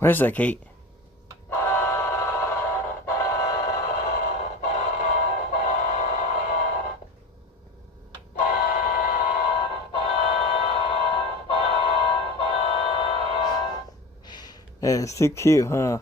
What is that, Kate? Yeah, it's too cute, huh?